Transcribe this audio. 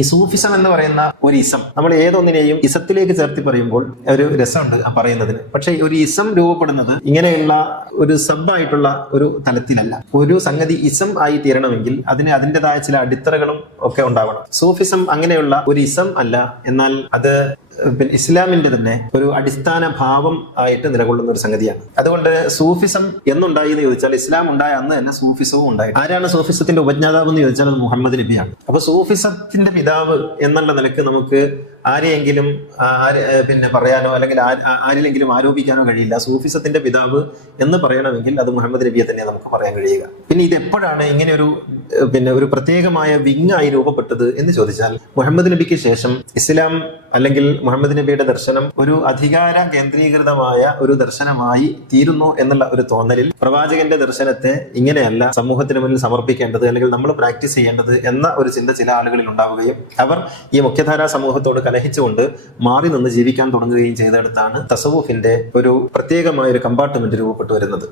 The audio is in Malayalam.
ഈ സൂഫിസം എന്ന് പറയുന്ന ഒരു ഇസം നമ്മൾ ഏതൊന്നിനെയും ഇസത്തിലേക്ക് ചേർത്തി പറയുമ്പോൾ ഒരു രസമുണ്ട് ആ പറയുന്നതിന്. പക്ഷെ ഒരു ഇസം രൂപപ്പെടുന്നത് ഇങ്ങനെയുള്ള ഒരു സബ്ബായിട്ടുള്ള ഒരു തലത്തിലല്ല. ഒരു സംഗതി ഇസം ആയി തീരണമെങ്കിൽ അതിന് അതിൻ്റെതായ ചില അടിത്തറകളും ഒക്കെ ഉണ്ടാവണം. സൂഫിസം അങ്ങനെയുള്ള ഒരു ഇസം അല്ല, എന്നാൽ അത് ഇസ്ലാമിന്റെ തന്നെ ഒരു അടിസ്ഥാന ഭാവം ആയിട്ട് നിലകൊള്ളുന്ന ഒരു സംഗതിയാണ്. അതുകൊണ്ട് സൂഫിസം എന്നുണ്ടായി എന്ന് ചോദിച്ചാൽ ഇസ്ലാം ഉണ്ടായ അന്ന് തന്നെ സൂഫിസവും ഉണ്ടായി. ആരാണ് സൂഫിസത്തിന്റെ ഉപജ്ഞാതാവ് എന്ന് ചോദിച്ചാൽ അത് മുഹമ്മദ് നബിയാണ്. അപ്പൊ സൂഫിസത്തിന്റെ പിതാവ് എന്നുള്ള നിലക്ക് നമുക്ക് ആരെയെങ്കിലും പറയാനോ അല്ലെങ്കിൽ ആരിലെങ്കിലും ആരോപിക്കാനോ കഴിയില്ല. സൂഫിസത്തിന്റെ പിതാവ് എന്ന് പറയണമെങ്കിൽ അത് മുഹമ്മദ് നബിയെ തന്നെ നമുക്ക് പറയാൻ കഴിയുക. പിന്നെ ഇത് എപ്പോഴാണ് ഇങ്ങനെ ഒരു പ്രത്യേകമായ വിങ്ങായി രൂപപ്പെട്ടത് എന്ന് ചോദിച്ചാൽ മുഹമ്മദ് നബിക്ക് ശേഷം ഇസ്ലാം അല്ലെങ്കിൽ മുഹമ്മദ് നബിയുടെ ദർശനം ഒരു അധികാര കേന്ദ്രീകൃതമായ ഒരു ദർശനമായി തീരുന്നു എന്നുള്ള ഒരു തോന്നലിൽ പ്രവാചകന്റെ ദർശനത്തെ ഇങ്ങനെയല്ല സമൂഹത്തിന് മുന്നിൽ സമർപ്പിക്കേണ്ടത് അല്ലെങ്കിൽ നമ്മൾ പ്രാക്ടീസ് ചെയ്യേണ്ടത് എന്ന ഒരു ചിന്ത ചില ആളുകളിൽ ഉണ്ടാവുകയും അവർ ഈ മുഖ്യധാരാ സമൂഹത്തോട് കലഹിച്ചുകൊണ്ട് മാറി നിന്ന് ജീവിക്കാൻ തുടങ്ങുകയും ചെയ്തെടുത്താണ് തസവൂഫിന്റെ ഒരു പ്രത്യേകമായ ഒരു കമ്പാർട്ട്മെന്റ് രൂപപ്പെട്ടു വരുന്നത്.